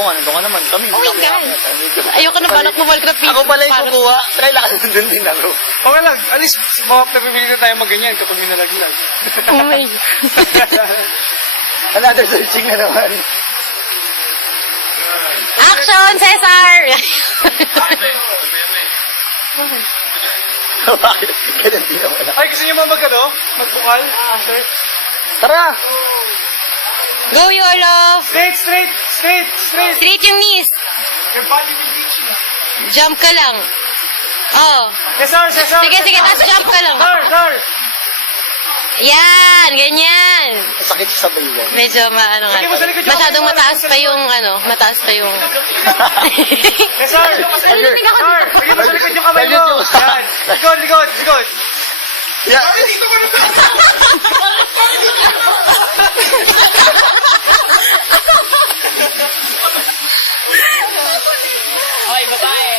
Oo nga, nandun ka naman. Kami, Oh my God. Ayoko na balak mo Minecraft video. Ako pala yung kukuha. Try lang nandun din ako. Okay lang, at least mapapili na tayo mag-ganyan kapag may nalaglag. Oh my God. Another searching na naman. Action, Cesar! Bakit? Ganun din naman. Ay, gusto niyo ba mag-ano? Magpukal? After? Tara! Go, YOLO! Straight, straight, straight, straight. Straight yung knees. Your body will reach you. Jump ka lang. Oh. Cesar, Cesar! Sige, sige, tapos jump ka lang. Sir, sir! Yan, ganyan. Sakit sa bayan. Medyo maano nga. Sige mo sa likod yung Masyadong kamay mo. mataas pa yung ano, mataas pa yung... Cesar! Sir! Sige mo sa likod yung kamay mo. Yan. Likod, likod, likod. Yeah. Ay, babae.